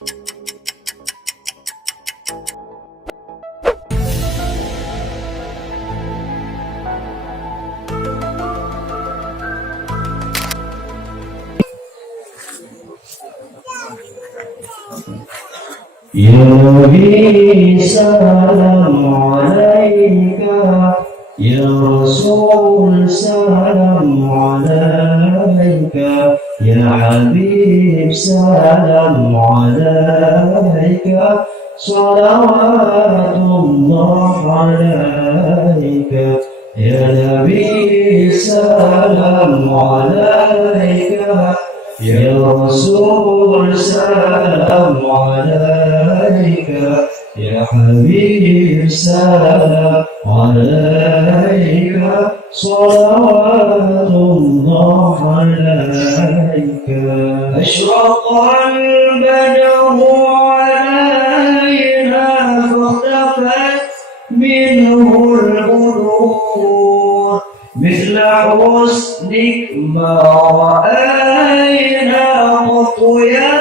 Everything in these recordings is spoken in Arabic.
يا نبي سلام عليك، يا رسول سلام عليك، يا حبيب سلام عليك، صلوات الله عليك. يا نبي سلام عليك، يا رسول سلام عليك، يا حبيب سلام عليك، صلوات الله عليك. أشرق البدر علينا فاختفت منه البدور، مثل حسنك ما رأينا قط يا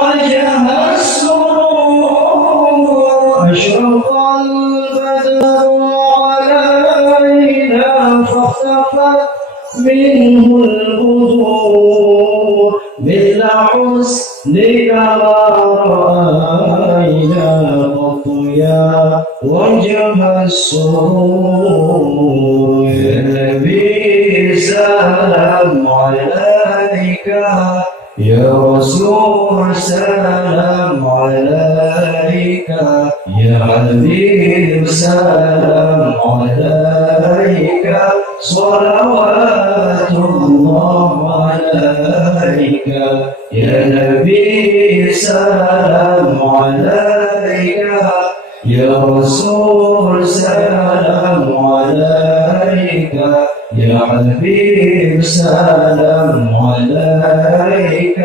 وجه السرور. أشرق البدر علينا فاختفت منه البدور، مثل حسنك ما رأينا قط يا وجه السرور. يا نبي سلام عليك، يا رسول سلام عليك، يا حبيب سلام عليك، صلوات الله عليك. يا نبي سلام عليك، يا رسول سلام عليك، يا حبيب سلام عليك،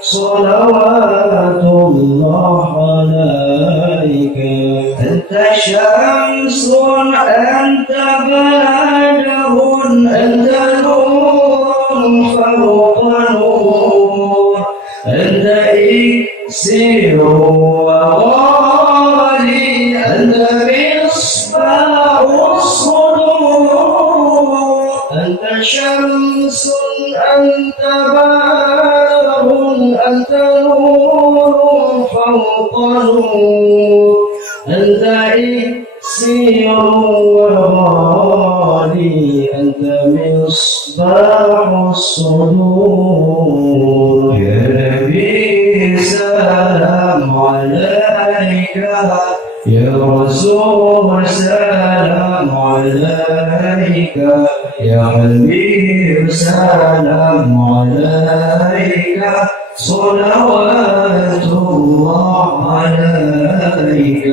صلوات الله عليك. أنت شمس أنت بدر أنت نور فوق نور، أنت إكسير وغالي، أنت مصباح الصدور. أنت شمس أنت بدر أنت نور فوق نور، أنت إكسير وغالي، أنت مصباح الصدور. يا نبي سلام عليك، يا رسول سلام عليك، يا حبيب سلام عليك، صلوات الله عليك.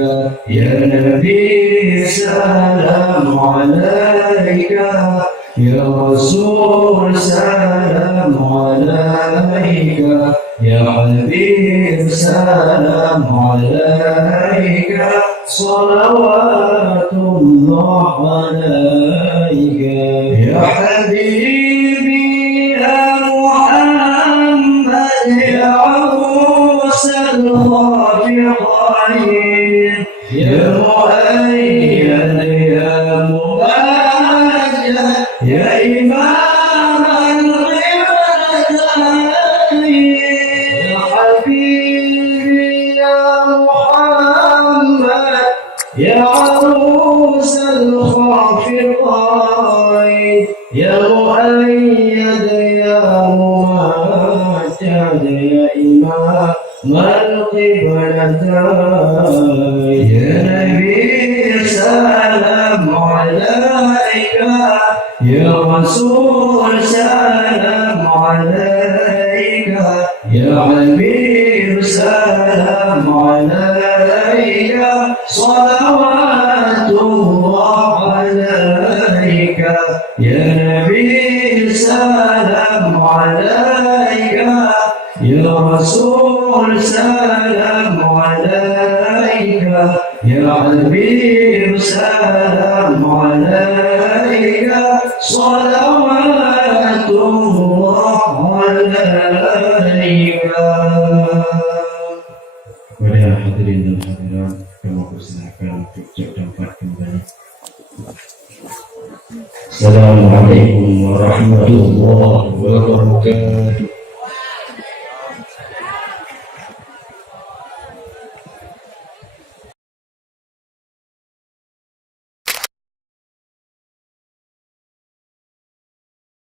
يا نبي سلام عليك، يا رسول سلام عليك، يا حبيب سلام عليك، صلوات الله عليك. يا حبيبي يا محمد، يا عروس الخافقين، يا مؤيد يا مبجل، يا إمام القبلتين. يا حبيبي يا محمد، يا عروس الخافقين، يا مؤيد يا ممجد، يا إمام القبلتين. يا نبي سلام عليك، يا رسول سلام عليك، يا حبيب سلام عليك، صلوات الله عليك. يا نبي سلام عليك، يا رسول سلام عليك، يا حبيب سلام عليك، صلوات الله عليك. hadirin kami persilakan untuk cek tempat kembali. Assalamualaikum warahmatullahi wabarakatuh.